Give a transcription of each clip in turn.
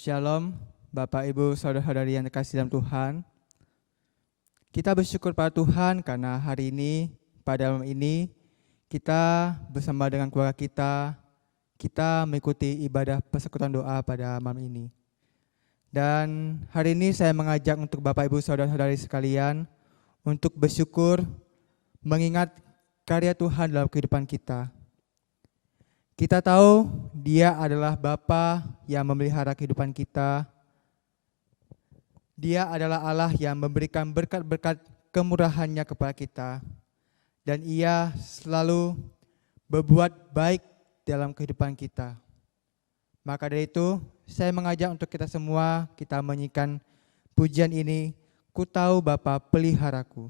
Shalom, Bapak, Ibu, Saudara-saudari yang terkasih dalam Tuhan. Kita bersyukur pada Tuhan karena hari ini, pada malam ini, kita bersama dengan keluarga kita mengikuti ibadah persekutuan doa pada malam ini. Dan hari ini saya mengajak untuk Bapak, Ibu, Saudara-saudari sekalian untuk bersyukur mengingat karya Tuhan dalam kehidupan kita. Kita tahu Dia adalah Bapa yang memelihara kehidupan kita. Dia adalah Allah yang memberikan berkat-berkat kemurahannya kepada kita. Dan Ia selalu berbuat baik dalam kehidupan kita. Maka dari itu, saya mengajak untuk kita semua, kita menyanyikan pujian ini, Ku tahu Bapa peliharaku.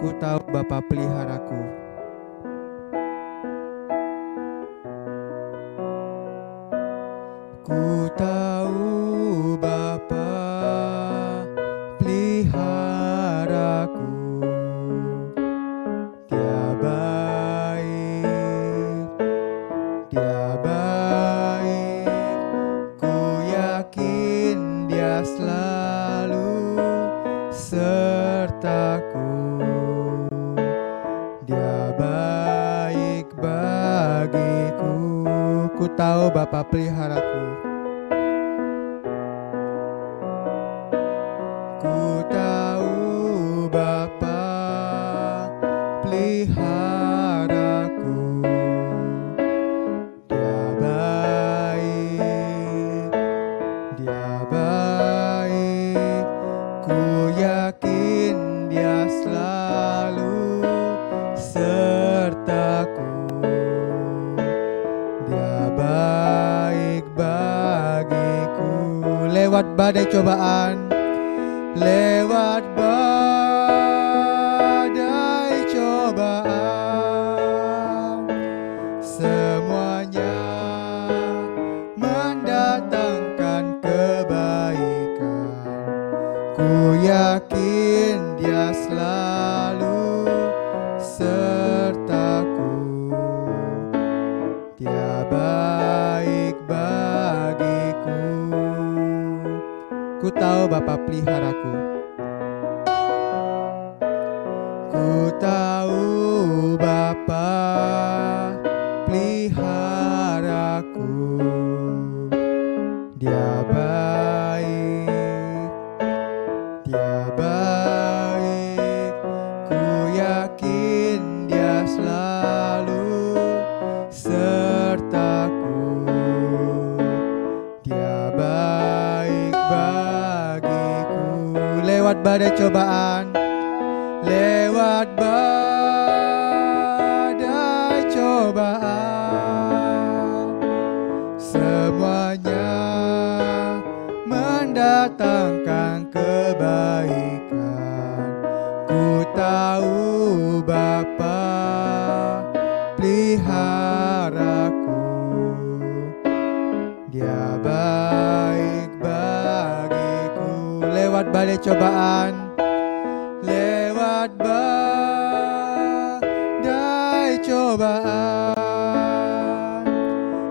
Ku tahu Bapa peliharaku. Ku tahu Bapa peliharaku. Dia baik, ku yakin Dia selalu sertaku. Ku tahu Bapa peliharaku. Ku tahu Bapa peliharaku. Dia baik, ku yakin Dia selalu sertaku. Baik bagiku. Lewat badai cobaan, lewat badai cobaan, semuanya mendatangkan kebaikan. Ku yakin Dia selalu sertaku. Dia baik bagiku. Ku tahu Bapa peliharaku. Ku tahu Bapa peliharaku. Dia baik, ku yakin Dia selalu sertaku. Dia baik bagiku. Lewat badai cobaan, lewat badai cobaan, semuanya mendatangkan kebaikan. Ku tahu Bapa peliharaku. Dia baik bagiku. Lewat badai cobaan, lewat badai cobaan,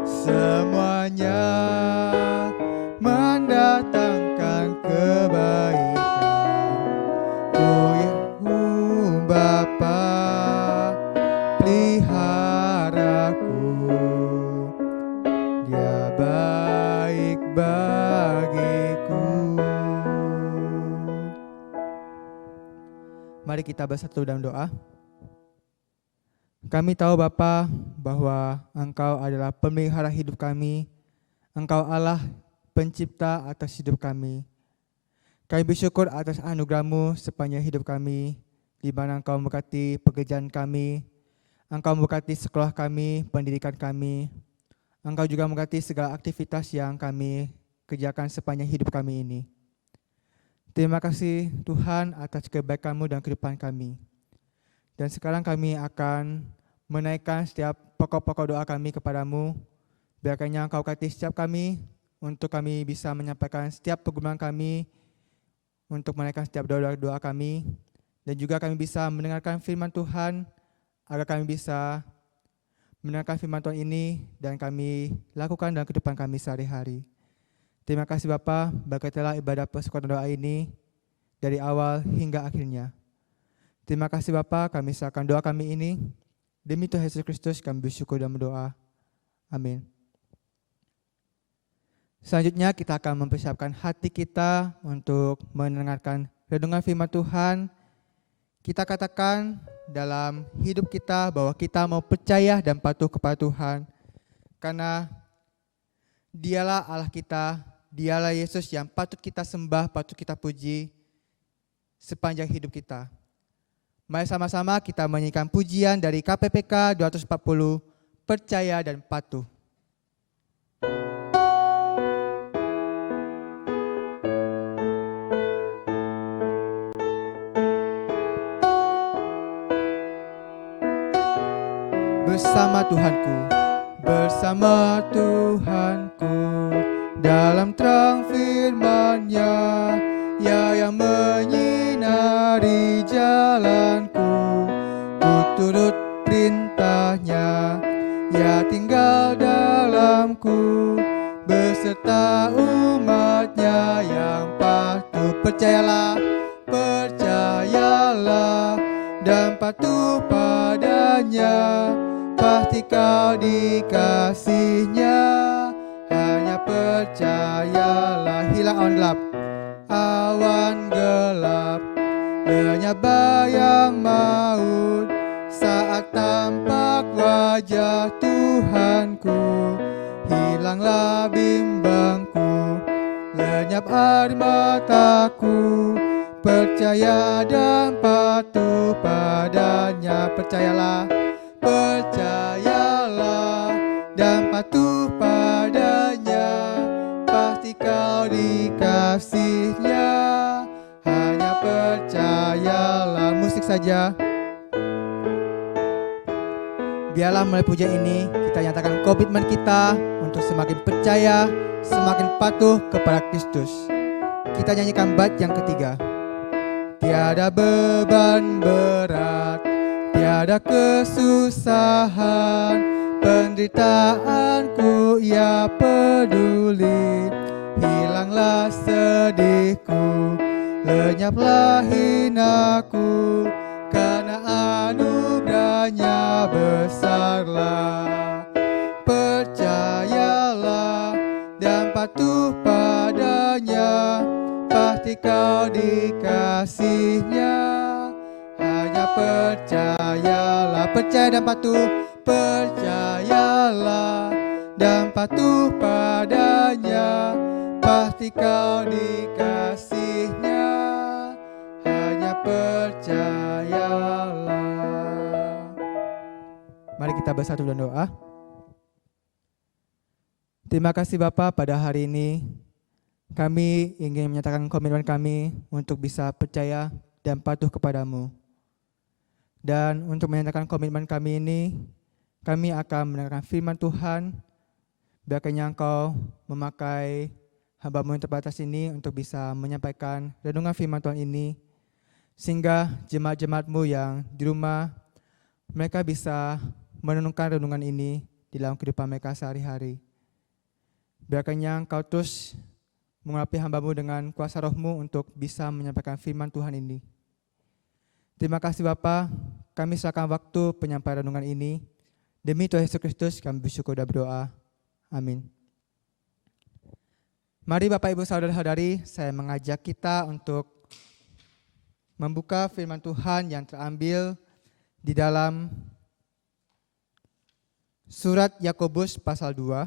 semuanya mendatangkan kebaikan. Ku Bapa peliharaku. Dia baik bagiku. Mari kita bersatu dalam doa. Kami tahu Bapa bahwa Engkau adalah pemelihara hidup kami. Engkau Allah pencipta atas hidup kami. Kami bersyukur atas anugerah-Mu sepanjang hidup kami, di mana Engkau memberkati pekerjaan kami, Engkau memberkati sekolah kami, pendidikan kami. Engkau juga memberkati segala aktivitas yang kami kerjakan sepanjang hidup kami ini. Terima kasih Tuhan atas kebaikan-Mu dan kehidupan kami. Dan sekarang kami akan menaikkan setiap pokok-pokok doa kami kepadamu. Biarkannya Engkau berkati setiap kami, untuk kami bisa menyampaikan setiap pergumulan kami untuk menaikkan setiap doa-doa kami, dan juga kami bisa mendengarkan firman Tuhan, agar kami bisa mendengarkan firman Tuhan ini dan kami lakukan dalam kehidupan kami sehari-hari. Terima kasih Bapa, berkatilah ibadah persekutuan doa ini dari awal hingga akhirnya. Terima kasih Bapa, kami serahkan doa kami ini. Demi Tuhan Yesus Kristus kami bersyukur dan berdoa. Amin. Selanjutnya kita akan mempersiapkan hati kita untuk mendengarkan renungan firman Tuhan. Kita katakan dalam hidup kita bahwa kita mau percaya dan patuh kepada Tuhan. Karena Dialah Allah kita, Dialah Yesus yang patut kita sembah, patut kita puji sepanjang hidup kita. Mari sama-sama kita menyanyikan pujian dari KPPK 240, Percaya dan Patuh. Bersama Tuhanku, bersama Tuhanku, dalam terang firman-Nya, Ya yang menyinari jalanku, ku turut perintah-Nya, Ya tinggal dalamku, beserta umat-Nya yang patuh. Percayalah, percayalah, dan patuh padanya, pasti kau dikasih-Nya. Hanya percayalah. Hilang awan gelap, awan gelap, lenyap bayang maut, saat tampak wajah Tuhanku. Hilanglah bimbangku, lenyap air mataku, percaya dan patuh padanya. Percayalah, percayalah, dan patuh padanya, pasti kau dikasih-Nya. Hanya percayalah. Musik saja. Biarlah melalui pujian ini kita nyatakan komitmen kita untuk semakin percaya, semakin patuh kepada Kristus. Kita nyanyikan bait yang ketiga. Tiada beban berat, tiada kesusahan, penderitaanku Ia peduli. Hilanglah sedihku, lenyaplah hinaku, karena anugerah-Nya besarlah. Percayalah dan patuh padanya, pasti kau dikasih-Nya. Hanya percayalah, percaya dan patuh, percayalah dan patuh padanya, pasti kau dikasih-Nya. Hanya percayalah. Mari kita bersatu dan doa. Terima kasih Bapa, pada hari ini kami ingin menyatakan komitmen kami untuk bisa percaya dan patuh kepadamu. Dan untuk menyatakan komitmen kami ini, kami akan mendengarkan firman Tuhan. Biarkannya Engkau memakai hamba-Mu yang terbatas ini untuk bisa menyampaikan renungan firman Tuhan ini, sehingga jemaat-jemaat-Mu yang di rumah, mereka bisa merenungkan renungan ini di dalam kehidupan mereka sehari-hari. Biarkannya Engkau terus mengurapi hamba-Mu dengan kuasa Roh-Mu untuk bisa menyampaikan firman Tuhan ini. Terima kasih Bapa, kami serahkan waktu penyampaian renungan ini. Demi Tuhan Yesus Kristus kami bersyukur dan berdoa. Amin. Mari Bapak Ibu Saudara-saudari, saya mengajak kita untuk membuka firman Tuhan yang terambil di dalam surat Yakobus pasal 2.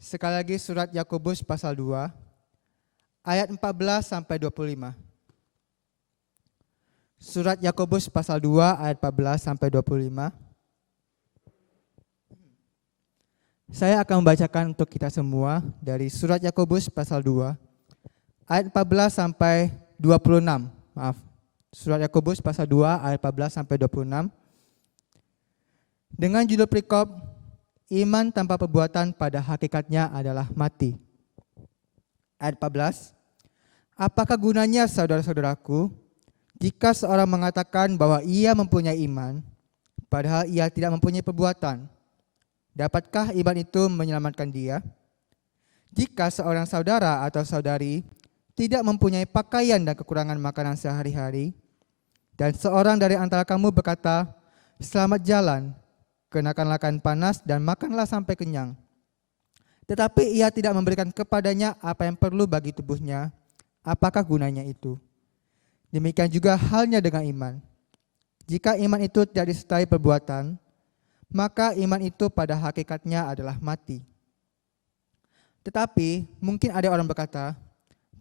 Sekali lagi surat Yakobus pasal 2 ayat 14 sampai 25. Surat Yakobus pasal 2 ayat 14 sampai 25. Saya akan membacakan untuk kita semua dari surat Yakobus pasal 2 ayat 14 sampai 26. Maaf. Surat Yakobus pasal 2 ayat 14 sampai 26. Dengan judul perikop, iman tanpa perbuatan pada hakikatnya adalah mati. Ayat 14. Apakah gunanya, saudara-saudaraku, jika seorang mengatakan bahwa ia mempunyai iman, padahal ia tidak mempunyai perbuatan? Dapatkah iman itu menyelamatkan dia? Jika seorang saudara atau saudari tidak mempunyai pakaian dan kekurangan makanan sehari-hari, dan seorang dari antara kamu berkata, "Selamat jalan, kenakanlah kain panas dan makanlah sampai kenyang," tetapi ia tidak memberikan kepadanya apa yang perlu bagi tubuhnya, apakah gunanya itu? Demikian juga halnya dengan iman. Jika iman itu tidak disertai perbuatan, maka iman itu pada hakikatnya adalah mati. Tetapi mungkin ada orang berkata,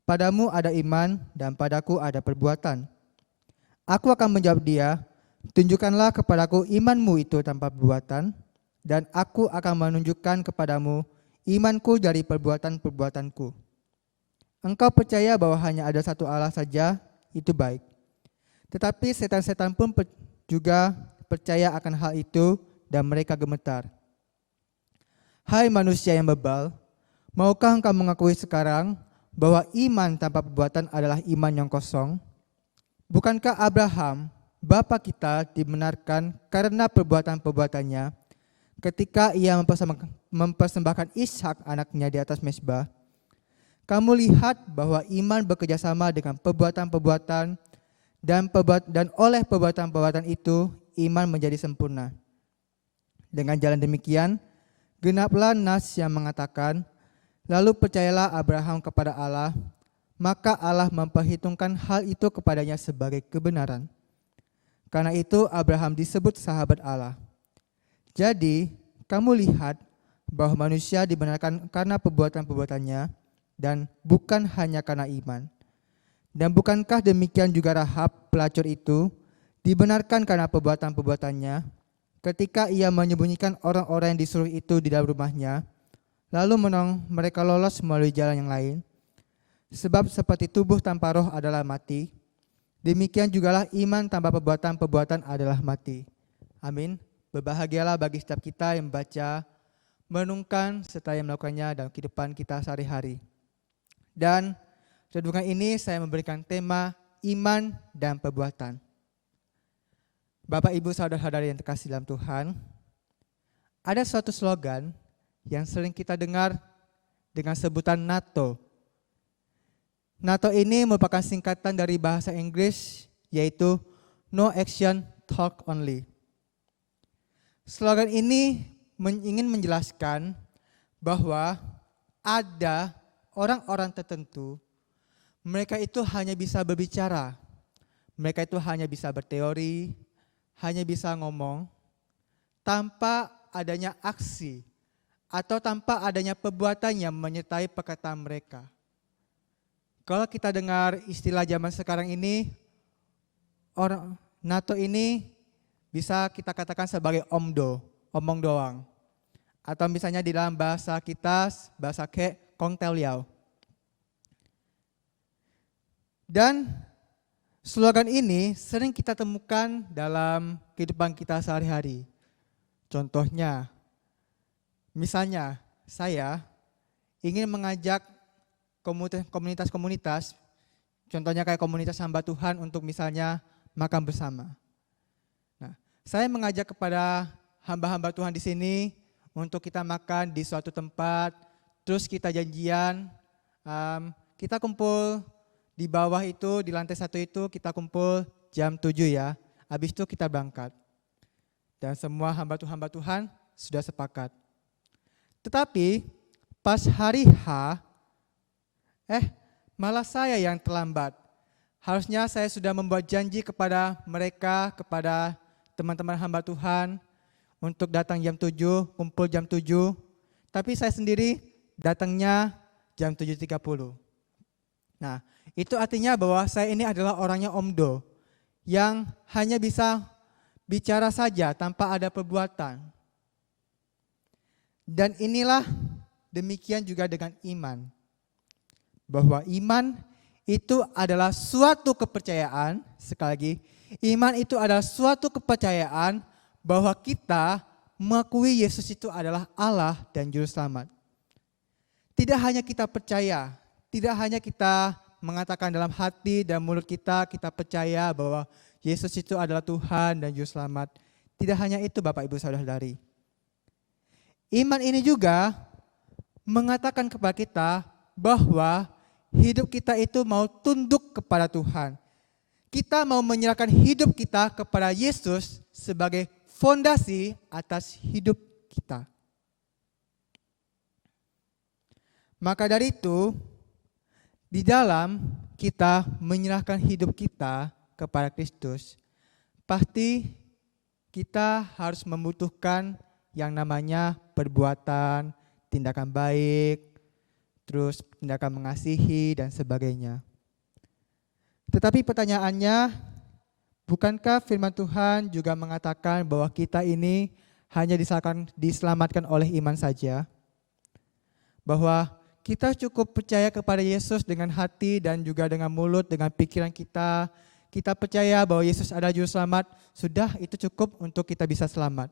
"Padamu ada iman dan padaku ada perbuatan." Aku akan menjawab dia, "Tunjukkanlah kepadaku imanmu itu tanpa perbuatan, dan aku akan menunjukkan kepadamu imanku dari perbuatan-perbuatanku." Engkau percaya bahwa hanya ada satu Allah saja, itu baik. Tetapi setan-setan pun juga percaya akan hal itu dan mereka gemetar. Hai manusia yang bebal, maukah engkau mengakui sekarang bahwa iman tanpa perbuatan adalah iman yang kosong? Bukankah Abraham, bapa kita, dibenarkan karena perbuatan-perbuatannya ketika ia mempersembahkan Ishak anaknya di atas mezbah? Kamu lihat bahwa iman bekerjasama dengan perbuatan-perbuatan dan oleh perbuatan-perbuatan itu iman menjadi sempurna. Dengan jalan demikian, genaplah nas yang mengatakan, "Lalu percayalah Abraham kepada Allah, maka Allah memperhitungkan hal itu kepadanya sebagai kebenaran." Karena itu Abraham disebut sahabat Allah. Jadi, kamu lihat bahwa manusia dibenarkan karena perbuatan-perbuatannya dan bukan hanya karena iman. Dan bukankah demikian juga Rahab pelacur itu dibenarkan karena perbuatan-perbuatannya ketika ia menyembunyikan orang-orang yang disuruh itu di dalam rumahnya, lalu menolong mereka lolos melalui jalan yang lain? Sebab seperti tubuh tanpa roh adalah mati, demikian jugalah iman tanpa perbuatan-perbuatan adalah mati. Amin. Berbahagialah bagi setiap kita yang membaca, merenungkan serta yang melakukannya dalam kehidupan kita sehari-hari. Dan renungan ini saya memberikan tema iman dan perbuatan. Bapak, Ibu, saudara-saudari yang terkasih dalam Tuhan, ada suatu slogan yang sering kita dengar dengan sebutan NATO. NATO ini merupakan singkatan dari bahasa Inggris, yaitu No Action, Talk Only. Slogan ini ingin menjelaskan bahwa ada orang-orang tertentu, mereka itu hanya bisa berbicara, mereka itu hanya bisa berteori, hanya bisa ngomong, tanpa adanya aksi atau tanpa adanya perbuatan yang menyertai perkataan mereka. Kalau kita dengar istilah zaman sekarang ini, orang NATO ini bisa kita katakan sebagai omdo, omong doang. Atau misalnya di dalam bahasa kita, bahasa kong tel liao. Dan slogan ini sering kita temukan dalam kehidupan kita sehari-hari. Contohnya, misalnya saya ingin mengajak komunitas-komunitas, contohnya kayak komunitas hamba Tuhan untuk misalnya makan bersama. Nah, saya mengajak kepada hamba-hamba Tuhan di sini untuk kita makan di suatu tempat, terus kita janjian, kita kumpul di bawah itu, di lantai 1 itu kita kumpul jam 7 ya. Habis itu kita berangkat. Dan semua hamba Tuhan sudah sepakat. Tetapi pas hari H, malah saya yang terlambat. Harusnya saya sudah membuat janji kepada mereka, kepada teman-teman hamba Tuhan untuk datang jam 7, kumpul jam 7. Tapi saya sendiri datangnya jam 7.30. Nah, itu artinya bahwa saya ini adalah orangnya omdo yang hanya bisa bicara saja tanpa ada perbuatan. Dan inilah demikian juga dengan iman. Bahwa iman itu adalah suatu kepercayaan, sekali lagi, iman itu adalah suatu kepercayaan bahwa kita mengakui Yesus itu adalah Allah dan Juru Selamat. Tidak hanya kita percaya, tidak hanya kita mengatakan dalam hati dan mulut kita, kita percaya bahwa Yesus itu adalah Tuhan dan Juru Selamat. Tidak hanya itu Bapak Ibu Saudara-saudari. Iman ini juga mengatakan kepada kita bahwa hidup kita itu mau tunduk kepada Tuhan. Kita mau menyerahkan hidup kita kepada Yesus sebagai fondasi atas hidup kita. Maka dari itu, di dalam kita menyerahkan hidup kita kepada Kristus, pasti kita harus membutuhkan yang namanya perbuatan, tindakan baik, terus tindakan mengasihi dan sebagainya. Tetapi pertanyaannya, bukankah firman Tuhan juga mengatakan bahwa kita ini hanya diselamatkan oleh iman saja? Bahwa kita cukup percaya kepada Yesus dengan hati dan juga dengan mulut, dengan pikiran kita. Kita percaya bahwa Yesus adalah Juru Selamat, sudah itu cukup untuk kita bisa selamat.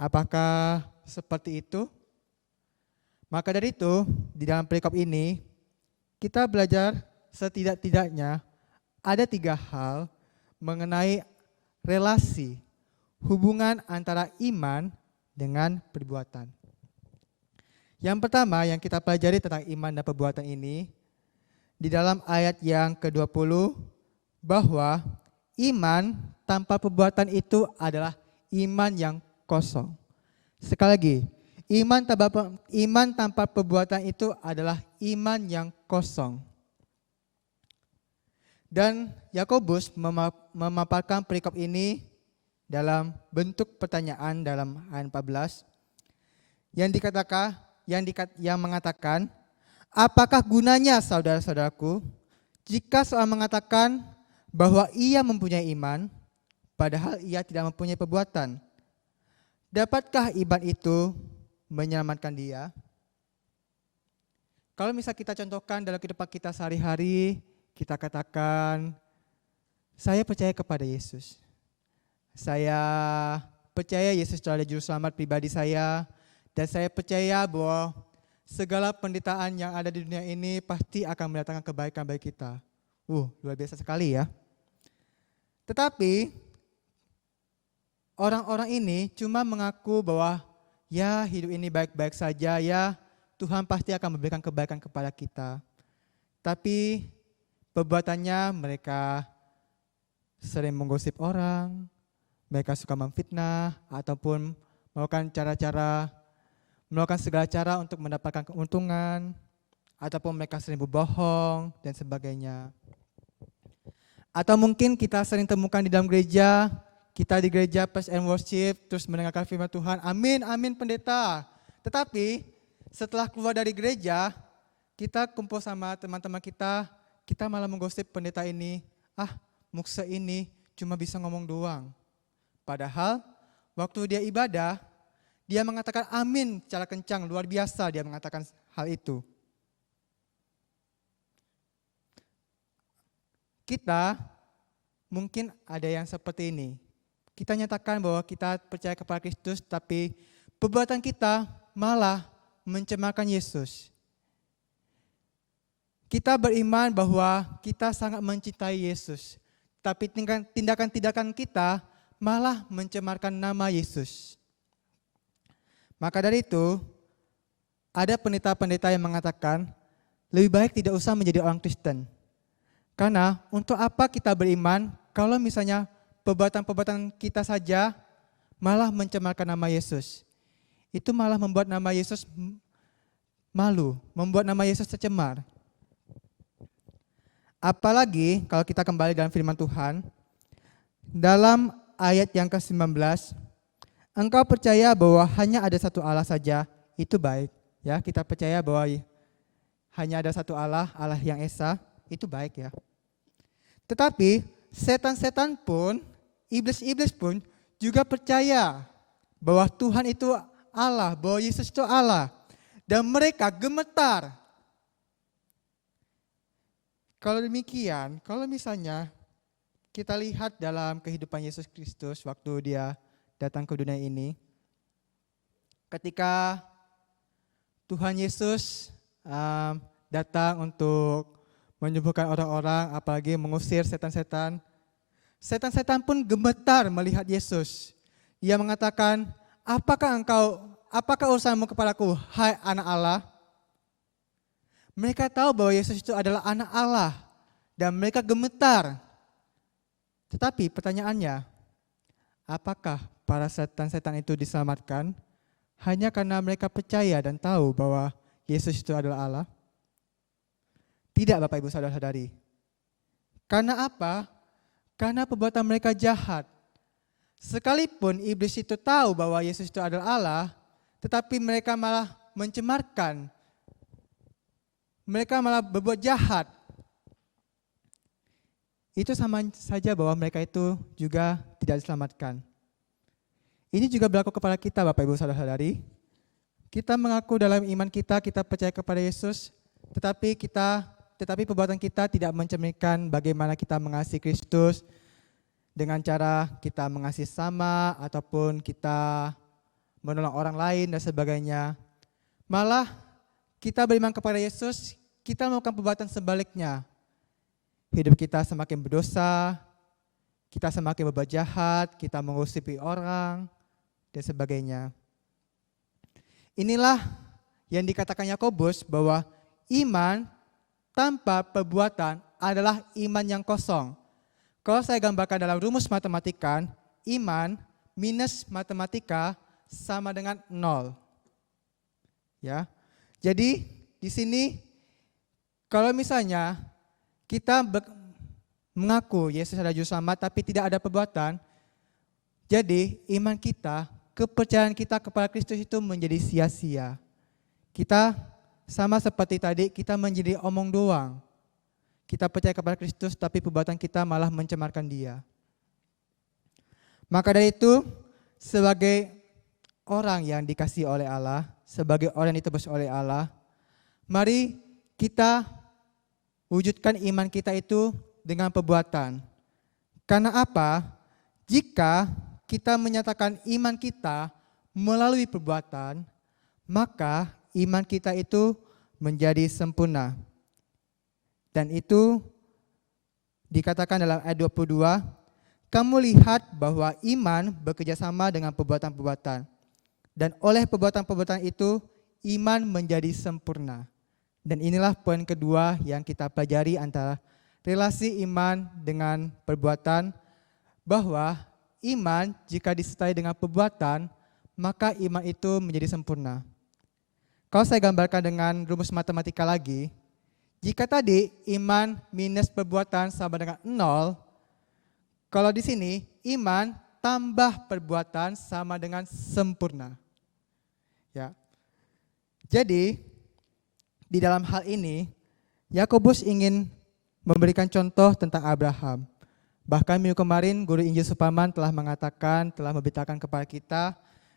Apakah seperti itu? Maka dari itu, di dalam perikop ini, kita belajar setidak-tidaknya ada 3 hal mengenai relasi, hubungan antara iman dengan perbuatan. Yang pertama yang kita pelajari tentang iman dan perbuatan ini, di dalam ayat yang ke-20, bahwa iman tanpa perbuatan itu adalah iman yang kosong. Sekali lagi, iman tanpa perbuatan itu adalah iman yang kosong. Dan Yakobus memaparkan perikop ini dalam bentuk pertanyaan dalam ayat 14 yang mengatakan, apakah gunanya saudara-saudaraku jika seorang mengatakan bahwa ia mempunyai iman, padahal ia tidak mempunyai perbuatan? Dapatkah iman itu menyelamatkan dia? Kalau misal kita contohkan dalam kehidupan kita sehari-hari, kita katakan, saya percaya kepada Yesus. Saya percaya Yesus adalah Juru Selamat pribadi saya, dan saya percaya bahwa segala penderitaan yang ada di dunia ini pasti akan mendatangkan kebaikan bagi kita. Luar biasa sekali ya. Tetapi orang-orang ini cuma mengaku bahwa ya hidup ini baik-baik saja, ya Tuhan pasti akan memberikan kebaikan kepada kita. Tapi perbuatannya mereka sering menggosip orang, mereka suka memfitnah ataupun melakukan segala cara untuk mendapatkan keuntungan, ataupun mereka sering berbohong dan sebagainya. Atau mungkin kita sering temukan di dalam gereja, kita di gereja Praise and Worship terus mendengarkan firman Tuhan, amin, amin pendeta. Tetapi setelah keluar dari gereja, kita kumpul sama teman-teman kita malah menggosip pendeta ini, muksa ini cuma bisa ngomong doang. Padahal waktu dia ibadah, dia mengatakan amin secara kencang, luar biasa dia mengatakan hal itu. Kita mungkin ada yang seperti ini. Kita nyatakan bahwa kita percaya kepada Kristus, tapi perbuatan kita malah mencemarkan Yesus. Kita beriman bahwa kita sangat mencintai Yesus, tapi tindakan-tindakan kita malah mencemarkan nama Yesus. Maka dari itu, ada pendeta-pendeta yang mengatakan, lebih baik tidak usah menjadi orang Kristen. Karena untuk apa kita beriman kalau misalnya perbuatan-perbuatan kita saja malah mencemarkan nama Yesus. Itu malah membuat nama Yesus malu, membuat nama Yesus tercemar. Apalagi kalau kita kembali dalam firman Tuhan, dalam ayat yang ke-19, engkau percaya bahwa hanya ada satu Allah saja, itu baik. Ya, kita percaya bahwa hanya ada satu Allah, Allah yang Esa, itu baik ya. Tetapi setan-setan pun, iblis-iblis pun juga percaya bahwa Tuhan itu Allah, bahwa Yesus itu Allah. Dan mereka gemetar. Kalau demikian, kalau misalnya kita lihat dalam kehidupan Yesus Kristus waktu dia datang ke dunia ini, ketika Tuhan Yesus datang untuk menyembuhkan orang-orang, apalagi mengusir setan-setan. Setan-setan pun gemetar melihat Yesus. Ia mengatakan, apakah urusanmu kepadaku, hai anak Allah? Mereka tahu bahwa Yesus itu adalah anak Allah dan mereka gemetar. Tetapi pertanyaannya, apakah para setan-setan itu diselamatkan hanya karena mereka percaya dan tahu bahwa Yesus itu adalah Allah? Tidak, Bapak Ibu Saudara-saudari. Karena apa? Karena perbuatan mereka jahat. Sekalipun iblis itu tahu bahwa Yesus itu adalah Allah, tetapi mereka malah mencemarkan. Mereka malah berbuat jahat. Itu sama saja bahwa mereka itu juga tidak diselamatkan. Ini juga berlaku kepada kita, Bapak Ibu Saudara-saudari. Kita mengaku dalam iman kita percaya kepada Yesus, tetapi perbuatan kita tidak mencerminkan bagaimana kita mengasihi Kristus dengan cara kita mengasihi sama ataupun kita menolong orang lain dan sebagainya. Malah kita beriman kepada Yesus, kita melakukan perbuatan sebaliknya. Hidup kita semakin berdosa, kita semakin berbuat jahat, kita mengusipi orang dan sebagainya. Inilah yang dikatakan Yakobus bahwa iman tanpa perbuatan adalah iman yang kosong. Kalau saya gambarkan dalam rumus matematika, iman minus matematika sama dengan 0. Ya. Jadi di sini kalau misalnya kita mengaku Yesus adalah juru selamat tapi tidak ada perbuatan, jadi iman kita, kepercayaan kita kepada Kristus itu menjadi sia-sia. Kita sama seperti tadi, kita menjadi omong doang. Kita percaya kepada Kristus tapi perbuatan kita malah mencemarkan Dia. Maka dari itu, sebagai orang yang dikasihi oleh Allah, sebagai orang yang ditebus oleh Allah, mari kita wujudkan iman kita itu dengan perbuatan. Karena apa? Jika kita menyatakan iman kita melalui perbuatan, maka iman kita itu menjadi sempurna. Dan itu dikatakan dalam ayat 22, kamu lihat bahwa iman bekerja sama dengan perbuatan-perbuatan. Dan oleh perbuatan-perbuatan itu, iman menjadi sempurna. Dan inilah poin kedua yang kita pelajari antara relasi iman dengan perbuatan, bahwa iman jika disertai dengan perbuatan, maka iman itu menjadi sempurna. Kalau saya gambarkan dengan rumus matematika lagi, jika tadi iman minus perbuatan sama dengan 0, kalau di sini iman tambah perbuatan sama dengan sempurna. Ya. Jadi di dalam hal ini Yakobus ingin memberikan contoh tentang Abraham. Bahkan minggu kemarin Guru Injil Supaman telah memberitakan kepada kita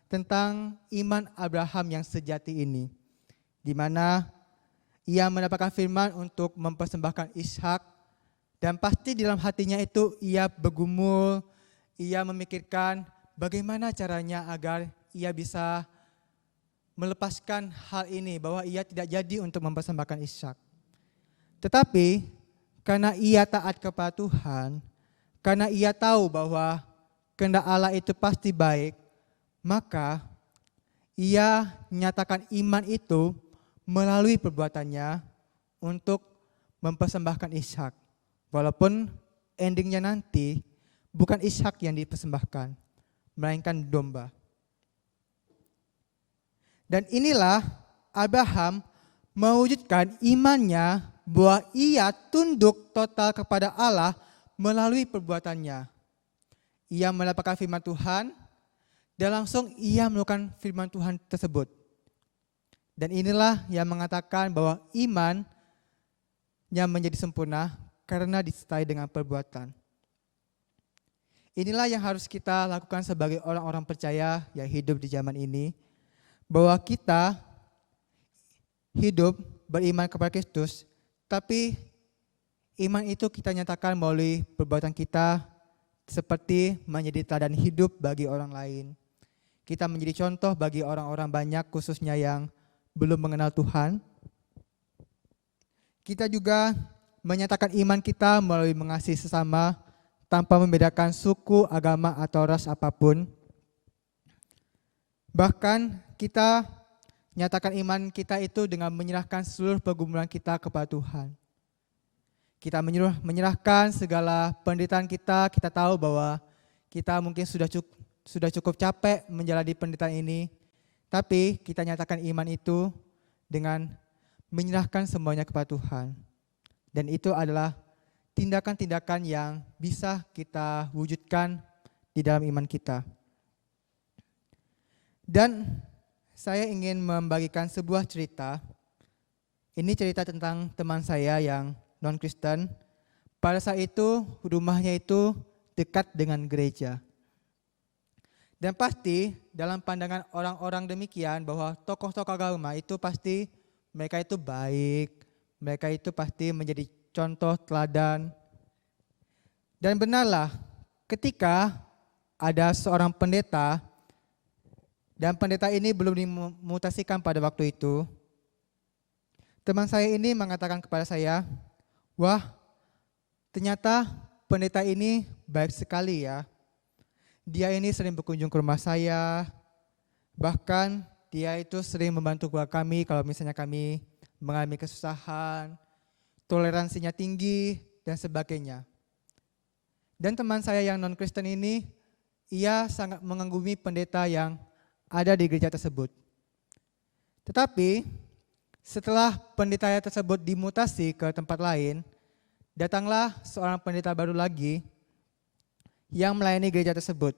tentang iman Abraham yang sejati ini, di mana ia mendapatkan firman untuk mempersembahkan Ishak, dan pasti di dalam hatinya itu ia bergumul, ia memikirkan bagaimana caranya agar ia bisa melepaskan hal ini, bahwa ia tidak jadi untuk mempersembahkan Ishak. Tetapi karena ia taat kepada Tuhan, karena ia tahu bahwa kehendak Allah itu pasti baik, maka ia menyatakan iman itu melalui perbuatannya untuk mempersembahkan Ishak. Walaupun endingnya nanti bukan Ishak yang dipersembahkan, melainkan domba. Dan inilah Abraham mewujudkan imannya bahwa ia tunduk total kepada Allah melalui perbuatannya. Ia mendapatkan firman Tuhan dan langsung ia melakukan firman Tuhan tersebut. Dan inilah yang mengatakan bahwa iman yang menjadi sempurna karena disertai dengan perbuatan. Inilah yang harus kita lakukan sebagai orang-orang percaya yang hidup di zaman ini, bahwa kita hidup beriman kepada Kristus, tapi iman itu kita nyatakan melalui perbuatan kita, seperti menjadi teladan hidup bagi orang lain. Kita menjadi contoh bagi orang-orang banyak, khususnya yang belum mengenal Tuhan. Kita juga menyatakan iman kita melalui mengasihi sesama tanpa membedakan suku, agama, atau ras apapun. Bahkan kita nyatakan iman kita itu dengan menyerahkan seluruh pergumulan kita kepada Tuhan. Kita menyerahkan segala penderitaan kita. Kita tahu bahwa kita mungkin sudah cukup capek menjalani penderitaan ini, tapi kita nyatakan iman itu dengan menyerahkan semuanya kepada Tuhan. Dan itu adalah tindakan-tindakan yang bisa kita wujudkan di dalam iman kita. Dan saya ingin membagikan sebuah cerita. Ini cerita tentang teman saya yang non-Kristen. Pada saat itu rumahnya itu dekat dengan gereja. Dan pasti dalam pandangan orang-orang demikian bahwa tokoh-tokoh agama itu pasti mereka itu baik, mereka itu pasti menjadi contoh teladan. Dan benarlah ketika ada seorang pendeta, dan pendeta ini belum dimutasikan pada waktu itu, teman saya ini mengatakan kepada saya, wah, ternyata pendeta ini baik sekali ya. Dia ini sering berkunjung ke rumah saya, bahkan dia itu sering membantu keluarga kami kalau misalnya kami mengalami kesusahan, toleransinya tinggi, dan sebagainya. Dan teman saya yang non-Kristen ini, ia sangat mengagumi pendeta yang ada di gereja tersebut. Tetapi setelah pendeta tersebut dimutasi ke tempat lain, datanglah seorang pendeta baru lagi yang melayani gereja tersebut.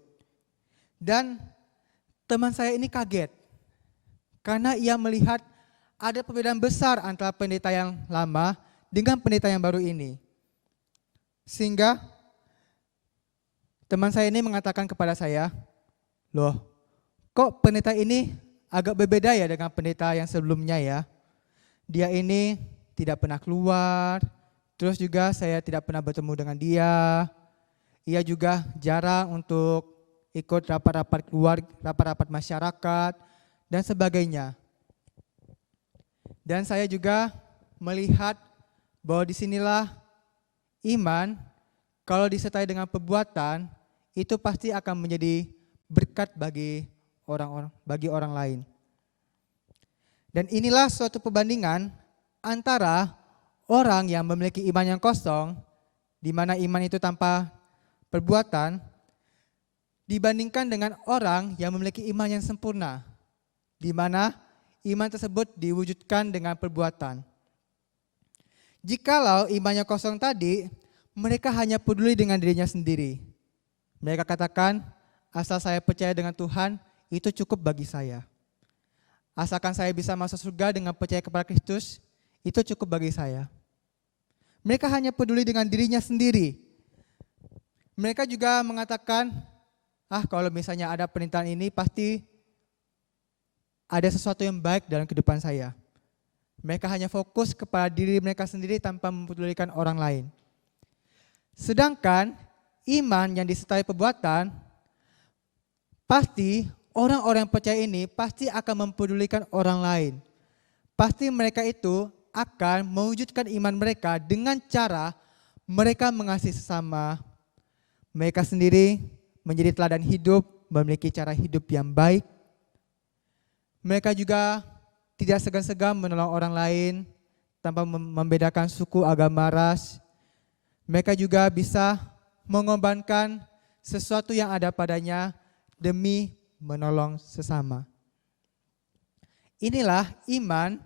Dan teman saya ini kaget karena ia melihat ada perbedaan besar antara pendeta yang lama dengan pendeta yang baru ini. Sehingga teman saya ini mengatakan kepada saya, loh, kok pendeta ini agak berbeda ya dengan pendeta yang sebelumnya ya. Dia ini tidak pernah keluar, terus juga saya tidak pernah bertemu dengan dia. Ia juga jarang untuk ikut rapat-rapat keluarga, rapat-rapat masyarakat, dan sebagainya. Dan saya juga melihat bahwa disinilah iman, kalau disertai dengan perbuatan, itu pasti akan menjadi berkat bagi orang lain. Dan inilah suatu perbandingan antara orang yang memiliki iman yang kosong, di mana iman itu tanpa perbuatan, dibandingkan dengan orang yang memiliki iman yang sempurna, di mana iman tersebut diwujudkan dengan perbuatan. Jikalau imannya kosong tadi, mereka hanya peduli dengan dirinya sendiri. Mereka katakan, asal saya percaya dengan Tuhan, itu cukup bagi saya. Asalkan saya bisa masuk surga dengan percaya kepada Kristus, itu cukup bagi saya. Mereka hanya peduli dengan dirinya sendiri. Mereka juga mengatakan, kalau misalnya ada perintahan ini, pasti ada sesuatu yang baik dalam kehidupan saya. Mereka hanya fokus kepada diri mereka sendiri tanpa mempedulikan orang lain. Sedangkan iman yang disertai perbuatan, pasti orang-orang yang percaya ini pasti akan mempedulikan orang lain. Pasti mereka itu akan mewujudkan iman mereka dengan cara mereka mengasihi sesama. Mereka sendiri menjadi teladan hidup, memiliki cara hidup yang baik. Mereka juga tidak segan-segan menolong orang lain tanpa membedakan suku, agama, ras. Mereka juga bisa mengorbankan sesuatu yang ada padanya demi menolong sesama. Inilah iman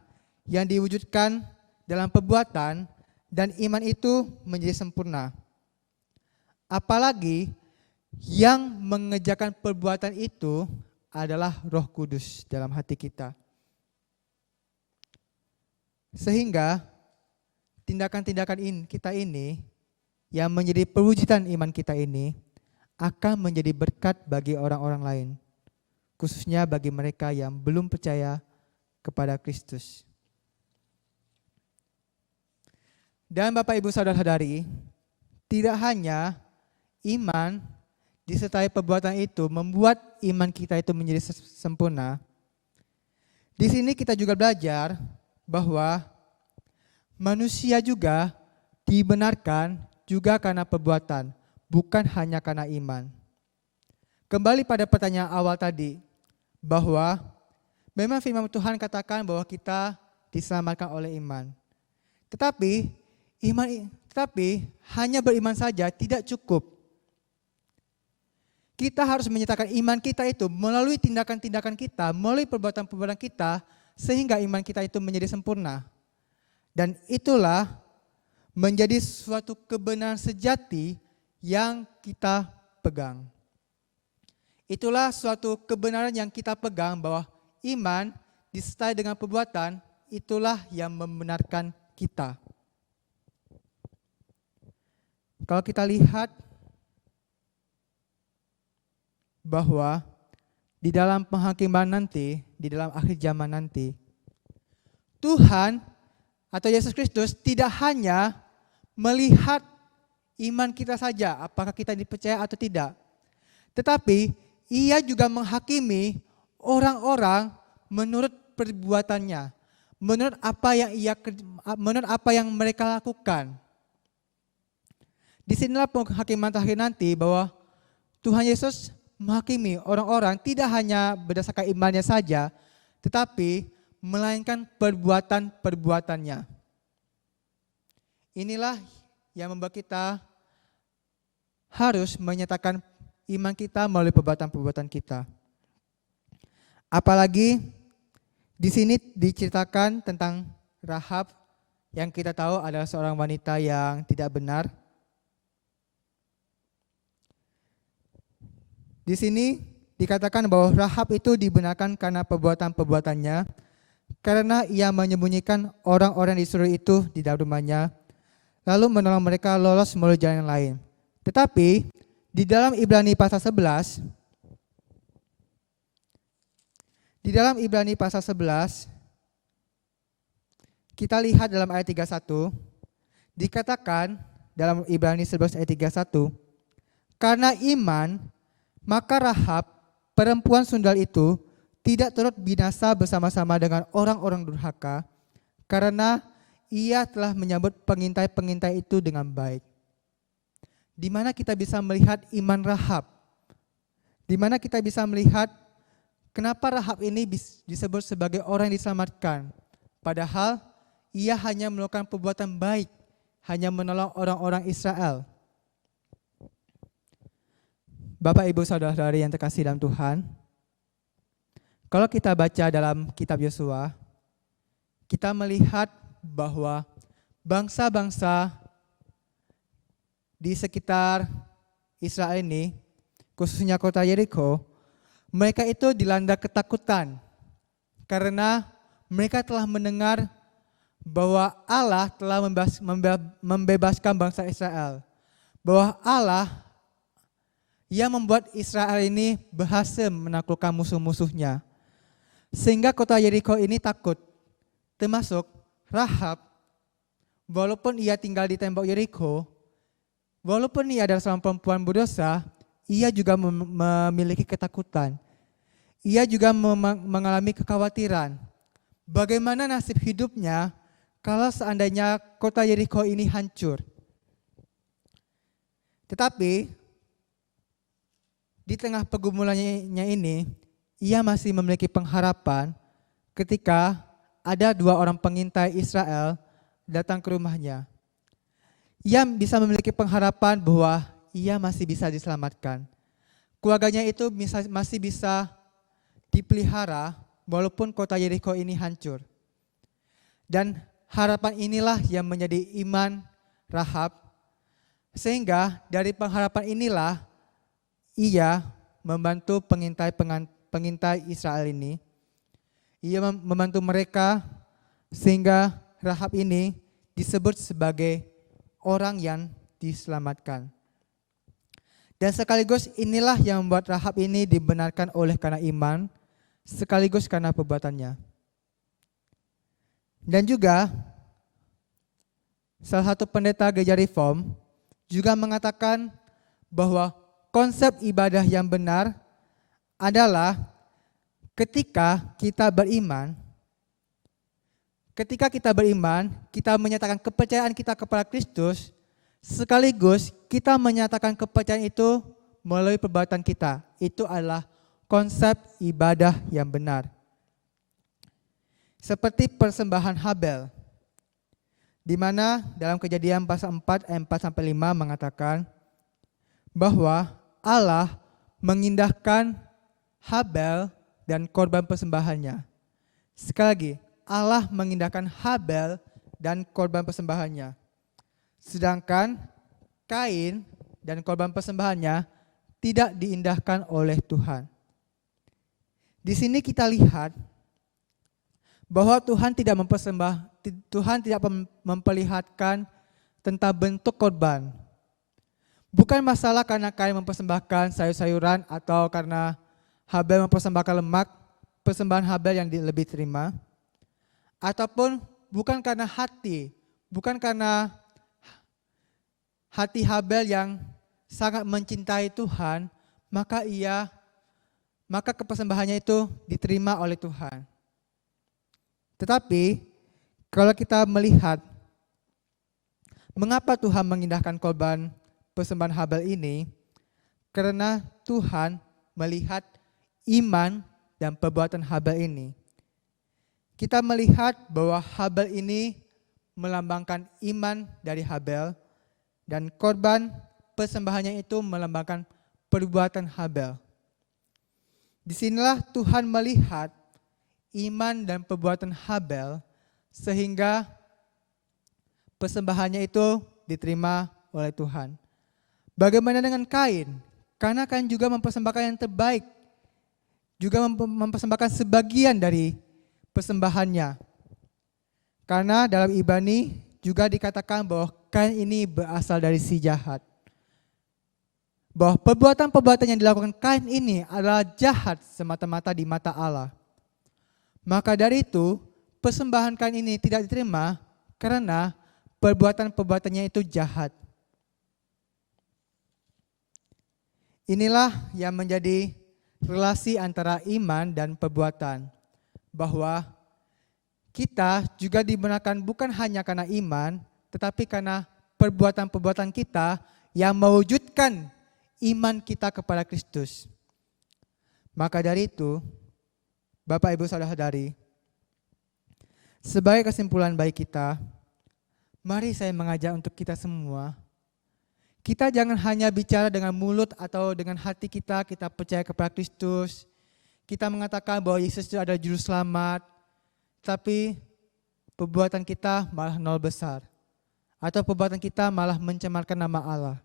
yang diwujudkan dalam perbuatan, dan iman itu menjadi sempurna. Apalagi yang mengerjakan perbuatan itu adalah Roh Kudus dalam hati kita. Sehingga tindakan-tindakan kita ini yang menjadi perwujudan iman kita ini akan menjadi berkat bagi orang-orang lain, khususnya bagi mereka yang belum percaya kepada Kristus. Dan Bapak Ibu Saudara-saudari, tidak hanya iman disertai perbuatan itu membuat iman kita itu menjadi sempurna. Di sini kita juga belajar bahwa manusia juga dibenarkan juga karena perbuatan, bukan hanya karena iman. Kembali pada pertanyaan awal tadi, bahwa memang firman Tuhan katakan bahwa kita diselamatkan oleh iman. Tetapi hanya beriman saja tidak cukup. Kita harus menyatakan iman kita itu melalui tindakan-tindakan kita, melalui perbuatan-perbuatan kita, sehingga iman kita itu menjadi sempurna. Dan itulah menjadi suatu kebenaran sejati yang kita pegang. Itulah suatu kebenaran yang kita pegang, bahwa iman disertai dengan perbuatan, itulah yang membenarkan kita. Kalau kita lihat bahwa di dalam penghakiman nanti, di dalam akhir zaman nanti, Tuhan atau Yesus Kristus tidak hanya melihat iman kita saja, apakah kita dipercaya atau tidak, tetapi Ia juga menghakimi orang-orang menurut perbuatannya, menurut apa yang mereka lakukan. Disinilah penghakiman terakhir nanti, bahwa Tuhan Yesus menghakimi orang-orang tidak hanya berdasarkan imannya saja, tetapi melainkan perbuatan-perbuatannya. Inilah yang membuat kita harus menyatakan iman kita melalui perbuatan-perbuatan kita. Apalagi di sini diceritakan tentang Rahab, yang kita tahu adalah seorang wanita yang tidak benar. Di sini dikatakan bahwa Rahab itu dibenarkan karena perbuatan-perbuatannya, karena ia menyembunyikan orang-orang di Israel itu di dalam rumahnya, lalu menolong mereka lolos melalui jalan yang lain. Tetapi di dalam Ibrani pasal 11, kita lihat dalam ayat 31, dikatakan dalam Ibrani 11 ayat 31, karena iman, maka Rahab, perempuan sundal itu, tidak turut binasa bersama-sama dengan orang-orang durhaka, karena ia telah menyambut pengintai-pengintai itu dengan baik. Di mana kita bisa melihat iman Rahab? Di mana kita bisa melihat kenapa Rahab ini disebut sebagai orang yang diselamatkan? Padahal ia hanya melakukan perbuatan baik, hanya menolong orang-orang Israel. Bapak, Ibu, Saudara-saudari yang terkasih dalam Tuhan, kalau kita baca dalam kitab Yosua, kita melihat bahwa bangsa-bangsa di sekitar Israel ini, khususnya kota Yeriko, mereka itu dilanda ketakutan karena mereka telah mendengar bahwa Allah telah membebaskan bangsa Israel, bahwa Allah yang membuat Israel ini berhasil menaklukkan musuh-musuhnya, sehingga kota Yeriko ini takut. Termasuk Rahab, walaupun ia tinggal di tembok Yeriko, walaupun ia adalah seorang perempuan berdosa, ia juga memiliki ketakutan. Ia juga mengalami kekhawatiran. Bagaimana nasib hidupnya kalau seandainya kota Yeriko ini hancur? Tetapi di tengah pergumulannya ini, ia masih memiliki pengharapan ketika ada 2 orang pengintai Israel datang ke rumahnya. Ia bisa memiliki pengharapan bahwa ia masih bisa diselamatkan. Keluarganya itu masih bisa dipelihara walaupun kota Yeriko ini hancur. Dan harapan inilah yang menjadi iman Rahab, sehingga dari pengharapan inilah ia membantu pengintai Israel ini. Ia membantu mereka sehingga Rahab ini disebut sebagai orang yang diselamatkan. Dan sekaligus inilah yang membuat Rahab ini dibenarkan oleh karena iman, sekaligus karena perbuatannya. Dan juga salah satu pendeta gereja Reform juga mengatakan bahwa konsep ibadah yang benar adalah ketika kita beriman, ketika kita beriman, kita menyatakan kepercayaan kita kepada Kristus, sekaligus kita menyatakan kepercayaan itu melalui perbuatan kita. Itu adalah konsep ibadah yang benar. Seperti persembahan Habel, di mana dalam Kejadian pasal 4 ayat 4-5 mengatakan bahwa Allah mengindahkan Habel dan korban persembahannya. Sekali lagi, Allah mengindahkan Habel dan korban persembahannya. Sedangkan Kain dan korban persembahannya tidak diindahkan oleh Tuhan. Di sini kita lihat bahwa Tuhan tidak memperlihatkan tentang bentuk korban. Bukan masalah karena Kain mempersembahkan sayur-sayuran atau karena Habel mempersembahkan lemak, persembahan Habel yang lebih terima. Ataupun bukan karena hati Habel yang sangat mencintai Tuhan, maka persembahannya itu diterima oleh Tuhan. Tetapi kalau kita melihat mengapa Tuhan mengindahkan korban persembahan Habel ini, karena Tuhan melihat iman dan perbuatan Habel ini. Kita melihat bahwa Habel ini melambangkan iman dari Habel dan korban persembahannya itu melambangkan perbuatan Habel. Disinilah Tuhan melihat iman dan perbuatan Habel sehingga persembahannya itu diterima oleh Tuhan. Bagaimana dengan Kain? Karena Kain juga mempersembahkan yang terbaik, juga mempersembahkan sebagian dari persembahannya. Karena dalam Ibrani juga dikatakan bahwa Kain ini berasal dari si jahat. Bahwa perbuatan-perbuatan yang dilakukan Kain ini adalah jahat semata-mata di mata Allah. Maka dari itu, persembahan Kain ini tidak diterima karena perbuatan-perbuatannya itu jahat. Inilah yang menjadi relasi antara iman dan perbuatan. Bahwa kita juga dibenarkan bukan hanya karena iman, tetapi karena perbuatan-perbuatan kita yang mewujudkan iman kita kepada Kristus. Maka dari itu, Bapak Ibu saudara-saudari, sebagai kesimpulan baik kita, mari saya mengajak untuk kita semua, kita jangan hanya bicara dengan mulut atau dengan hati kita percaya kepada Kristus, kita mengatakan bahwa Yesus itu adalah juru selamat, tapi perbuatan kita malah nol besar. Atau perbuatan kita malah mencemarkan nama Allah.